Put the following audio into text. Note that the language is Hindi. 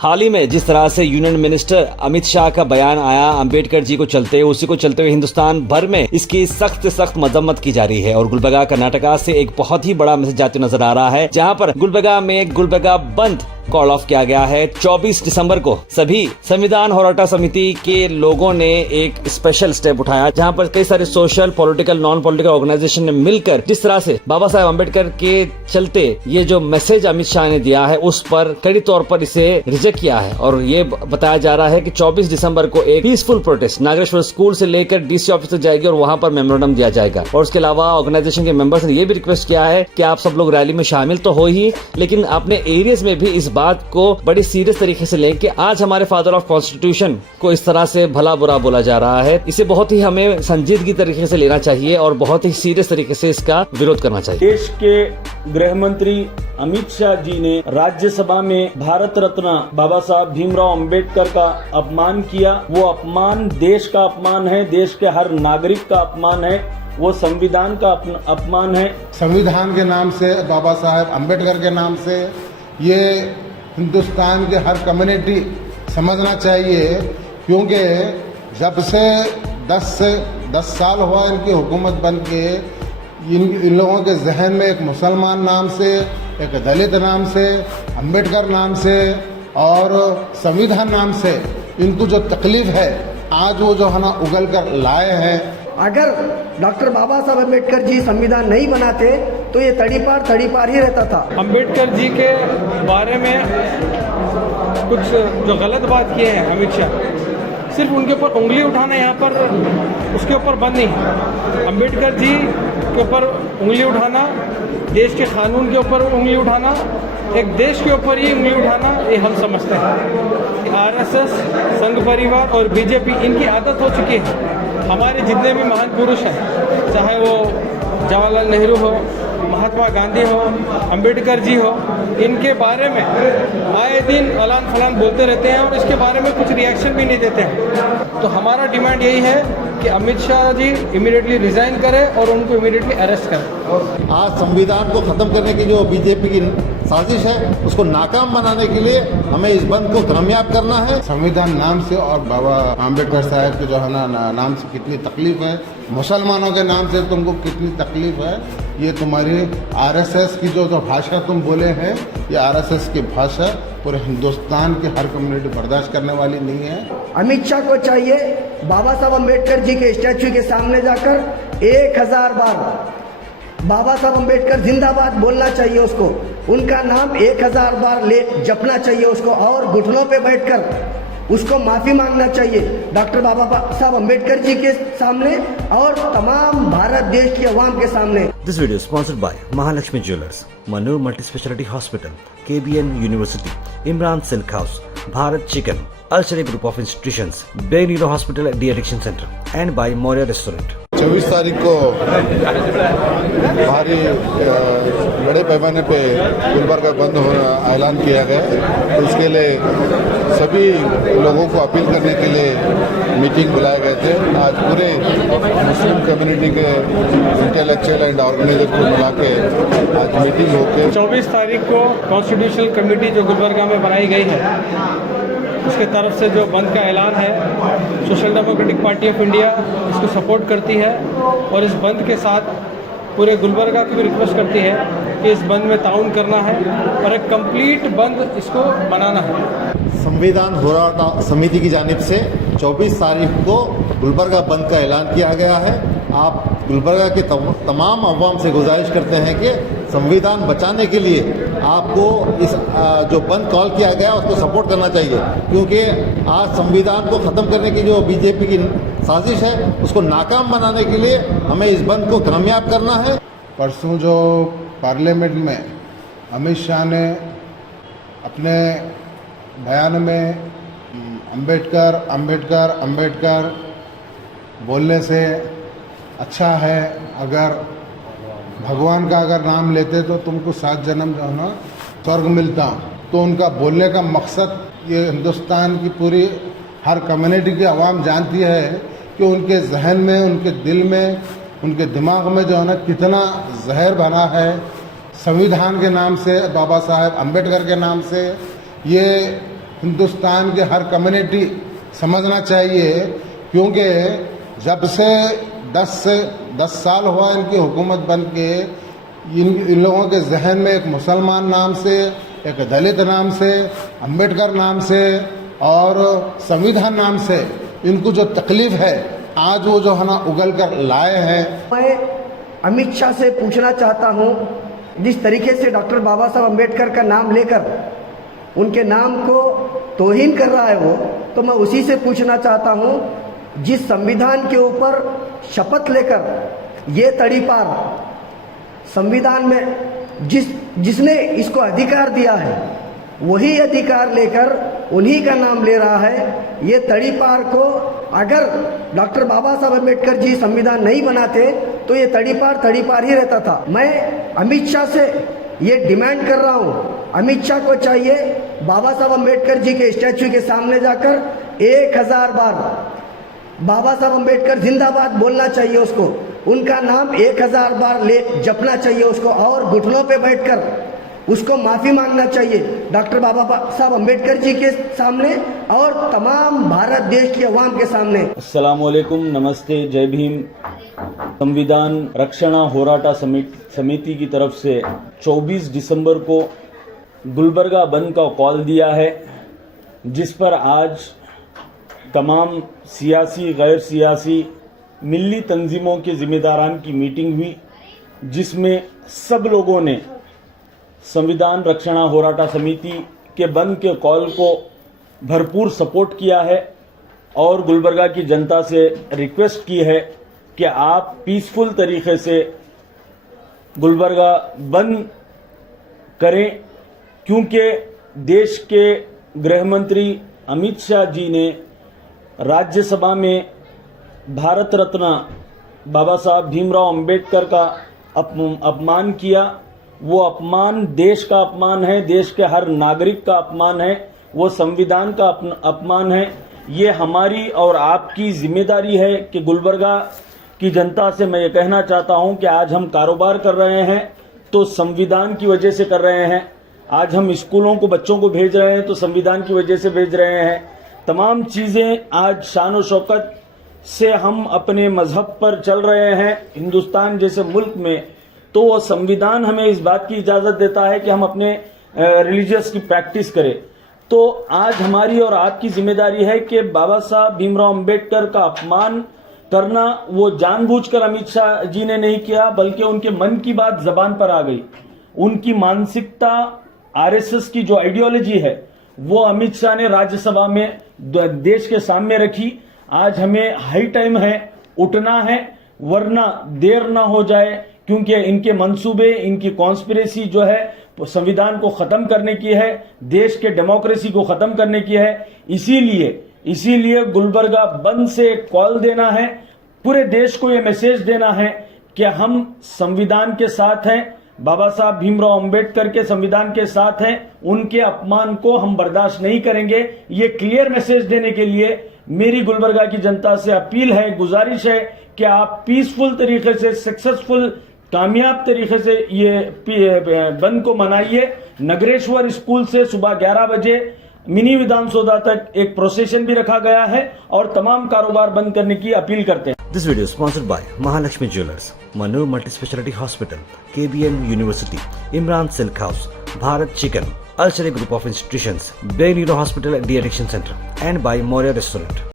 हाल ही में जिस तरह से यूनियन मिनिस्टर अमित शाह का बयान आया अंबेडकर जी को चलते उसी को चलते हुए हिंदुस्तान भर में इसकी सख्त से सख्त मजम्मत की जा रही है और गुलबर्गा कर्नाटका से एक बहुत ही बड़ा मैसेज जाते नजर आ रहा है, जहां पर गुलबर्गा में गुलबर्गा बंद कॉल ऑफ किया गया है। 24 दिसंबर को सभी संविधान होराटा समिति के लोगों ने एक स्पेशल स्टेप उठाया, जहां पर कई सारे social, political, non political organisation ने मिलकर जिस तरह से बाबा साहेब अम्बेडकर के चलते ये जो मैसेज अमित शाह ने दिया है उस पर कड़ी तौर पर इसे रिजेक्ट किया है और ये बताया जा रहा है कि 24 दिसंबर को एक पीसफुल प्रोटेस्ट नागेश्वर स्कूल से लेकर डीसी ऑफिस तक जाएगी और वहां पर मेमोरेंडम दिया जाएगा। और उसके अलावा ऑर्गेनाइजेशन के मेंबर्स ने ये भी रिक्वेस्ट किया है कि आप सब लोग रैली में शामिल तो हो ही, लेकिन अपने एरियाज में भी इस बात को बड़ी सीरियस तरीके से लें कि आज हमारे फादर ऑफ कॉन्स्टिट्यूशन को इस तरह से भला बुरा बोला जा रहा है। इसे बहुत ही हमें संजीदगी तरीके से लेना चाहिए और बहुत ही सीरियस तरीके से इसका विरोध करना चाहिए। देश के गृह मंत्री अमित शाह जी ने राज्यसभा में भारत रत्न बाबा साहब भीमराव अंबेडकर का अपमान किया। वो अपमान देश का अपमान है, देश के हर नागरिक का अपमान है, वो संविधान का अपमान है। संविधान के नाम से, बाबा साहेब अम्बेडकर के नाम से ये हिंदुस्तान के हर कम्युनिटी समझना चाहिए, क्योंकि जब से 10 साल हुआ इनकी हुकूमत बन के, इन लोगों के जहन में एक मुसलमान नाम से, एक दलित नाम से, अम्बेडकर नाम से और संविधान नाम से इनको जो तकलीफ है आज वो जो है ना उगल कर लाए हैं। अगर डॉक्टर बाबा साहब अम्बेडकर जी संविधान नहीं बनाते तो ये तड़ीपार ही रहता था। अम्बेडकर जी के बारे में कुछ जो गलत बात किए हैं अमित शाह, सिर्फ उनके ऊपर उंगली उठाना यहाँ पर उसके ऊपर बंद नहीं है। अम्बेडकर जी के ऊपर उंगली उठाना, देश के कानून के ऊपर उंगली उठाना, एक देश के ऊपर ही उंगली उठाना, ये हम समझते हैं। आरएसएस, संघ परिवार और बीजेपी, इनकी आदत हो चुकी है। हमारे जितने भी महान पुरुष हैं, चाहे वो जवाहरलाल नेहरू हो, महात्मा गांधी हो, अंबेडकर जी हो, इनके बारे में आए दिन अलान फलान बोलते रहते हैं और इसके बारे में कुछ रिएक्शन भी नहीं देते हैं। तो हमारा डिमांड यही है कि अमित शाह जी इमीडिएटली रिजाइन करें और उनको इमीडिएटली अरेस्ट करें। आज संविधान को ख़त्म करने की जो बीजेपी की साजिश है उसको नाकाम बनाने के लिए हमें इस बंद को कामयाब करना है। संविधान नाम से और बाबा अम्बेडकर साहब के जो है ना नाम से कितनी तकलीफ है, मुसलमानों के नाम से तुमको कितनी तकलीफ है, ये तुम्हारी आरएसएस की जो भाषा तुम बोले हैं, ये आरएसएस की भाषा पूरे हिंदुस्तान की हर कम्युनिटी बर्दाश्त करने वाली नहीं है। अमित शाह को चाहिए बाबा साहब अम्बेडकर जी के स्टैचू के सामने जाकर 1000 बार बाबा साहब अम्बेडकर जिंदाबाद बोलना चाहिए उसको, उनका नाम 1000 बार ले जपना चाहिए उसको और घुटनों पे बैठकर उसको माफी मांगना चाहिए डॉक्टर बाबा साहब अम्बेडकर जी के सामने और तमाम भारत देश की अवाम के सामने। This video sponsored by Mahalakshmi jewellers, Manor multi speciality hospital, KBN university, Imran silk house, Bharat chicken, Al Sharif group of institutions, Beniro hospital de addiction centre and by Maurya restaurant. 24 तारीख को भारी बड़े पैमाने पे गुलबर्गा बंद होना ऐलान किया गया। तो उसके लिए सभी लोगों को अपील करने के लिए मीटिंग बुलाए गए थे। आज पूरे मुस्लिम कम्युनिटी के इंटेलेक्चुअल एंड ऑर्गेनाइजर को मिला के आज मीटिंग होकर 24 तारीख को कॉन्स्टिट्यूशनल कमेटी जो गुलबर्गा में बनाई गई है उसके तरफ से जो बंद का ऐलान है, social democratic party of India इसको सपोर्ट करती है और इस बंद के साथ पूरे गुलबर्गा को भी रिक्वेस्ट करती है कि इस बंद में ताउन करना है और एक कंप्लीट बंद इसको बनाना है। संविधान होराटा समिति की जानिब से 24 तारीख को गुलबर्गा बंद का ऐलान किया गया है। आप गुलबर्गा के तमाम अवाम से गुजारिश करते हैं कि संविधान बचाने के लिए आपको इस जो बंद कॉल किया गया उसको सपोर्ट करना चाहिए, क्योंकि आज संविधान को ख़त्म करने की जो बीजेपी की साजिश है उसको नाकाम बनाने के लिए हमें इस बंद को कामयाब करना है। परसों जो पार्लियामेंट में अमित शाह ने अपने बयान में अम्बेडकर अम्बेडकर अम्बेडकर बोलने से अच्छा है अगर भगवान का अगर नाम लेते तो तुमको 7 जन्म जो है ना स्वर्ग मिलता। तो उनका बोलने का मकसद ये हिंदुस्तान की पूरी हर कम्युनिटी की आवाम जानती है कि उनके जहन में, उनके दिल में, उनके दिमाग में जो है ना कितना जहर बना है संविधान के नाम से, बाबा साहेब अम्बेडकर के नाम से। ये हिंदुस्तान के हर कम्युनिटी समझना चाहिए, क्योंकि जब से 10 साल हुआ इनकी हुकूमत बन के, इन लोगों के जहन में एक मुसलमान नाम से, एक दलित नाम से, अंबेडकर नाम से और संविधान नाम से इनको जो तकलीफ है आज वो जो है ना उगल कर लाए हैं। मैं अमित शाह से पूछना चाहता हूं, जिस तरीके से डॉक्टर बाबा साहब अम्बेडकर का नाम लेकर उनके नाम को तौहीन कर रहा है वो, तो मैं उसी से पूछना चाहता हूं, जिस संविधान के ऊपर शपथ लेकर ये तड़ीपार संविधान में जिसने इसको अधिकार दिया है वही अधिकार लेकर उन्हीं का नाम ले रहा है। ये तड़ीपार को अगर डॉक्टर बाबा साहब अम्बेडकर जी संविधान नहीं बनाते तो ये तड़ीपार ही रहता था। मैं अमित शाह से ये डिमांड कर रहा हूँ, अमित शाह को चाहिए बाबा साहब अम्बेडकर जी के स्टैचू के सामने जाकर 1000 बार बाबा साहब अम्बेडकर जिंदाबाद बोलना चाहिए उसको, उनका नाम 1000 बार जपना चाहिए उसको, और घुटनों पे बैठकर उसको माफ़ी मांगना चाहिए डॉक्टर बाबा साहब अम्बेडकर जी के सामने और तमाम भारत देश की अवाम के सामने। अस्सलाम वालेकुम, नमस्ते, जय भीम। संविधान रक्षणा होराटा समिति की तरफ से 24 दिसंबर को गुलबर्गा बंद का कॉल दिया है, जिस पर आज तमाम सियासी गैर सियासी मिली तंजीमों के जिम्मेदारान की मीटिंग हुई, जिसमें सब लोगों ने संविधान रक्षणा होराटा समिति के बंद के कॉल को भरपूर सपोर्ट किया है और गुलबर्गा की जनता से रिक्वेस्ट की है कि आप पीसफुल तरीके से गुलबर्गा बंद करें, क्योंकि देश के गृह मंत्री अमित शाह जी ने राज्यसभा में भारत रत्न बाबा साहब भीमराव अंबेडकर का अपमान किया। वो अपमान देश का अपमान है, देश के हर नागरिक का अपमान है, वो संविधान का अपमान है। ये हमारी और आपकी जिम्मेदारी है कि गुलबर्गा की जनता से मैं ये कहना चाहता हूं कि आज हम कारोबार कर रहे हैं तो संविधान की वजह से कर रहे हैं, आज हम स्कूलों को बच्चों को भेज रहे हैं तो संविधान की वजह से भेज रहे हैं। तमाम चीजें आज शान और शौकत से हम अपने मजहब पर चल रहे हैं हिंदुस्तान जैसे मुल्क में, तो वो संविधान हमें इस बात की इजाजत देता है कि हम अपने रिलीजियस की प्रैक्टिस करें। तो आज हमारी और आपकी जिम्मेदारी है कि बाबा साहब भीमराव अंबेडकर का अपमान करना वो जानबूझकर अमित शाह जी ने नहीं किया, बल्कि उनके मन की बात जबान पर आ गई। उनकी मानसिकता आरएसएस की जो आइडियोलॉजी है वो अमित शाह ने राज्यसभा में देश के सामने रखी। आज हमें हाई टाइम है, उठना है, वरना देर ना हो जाए, क्योंकि इनके मंसूबे, इनकी कॉन्स्पिरेसी जो है संविधान को खत्म करने की है, देश के डेमोक्रेसी को खत्म करने की है। इसीलिए गुलबर्गा बंद से कॉल देना है, पूरे देश को ये मैसेज देना है कि हम संविधान के साथ हैं, बाबा साहब भीमराव अंबेडकर के संविधान के साथ हैं, उनके अपमान को हम बर्दाश्त नहीं करेंगे। ये क्लियर मैसेज देने के लिए मेरी गुलबर्गा की जनता से अपील है, गुजारिश है कि आप पीसफुल तरीके से, सक्सेसफुल, कामयाब तरीके से ये बंद को मनाइए। नगरेश्वर स्कूल से सुबह 11 बजे मिनी विधानसौधा तक एक प्रोसेशन भी रखा गया है और तमाम कारोबार बंद करने की अपील करते हैं। This video is sponsored by Mahalakshmi Jewelers, Manu Multispeciality Hospital, KBN University, Imran Silk House, Bharat Chicken, Al Sharia Group of Institutions, Bay Neuro Hospital and De-Addiction Center, and by Moria Restaurant.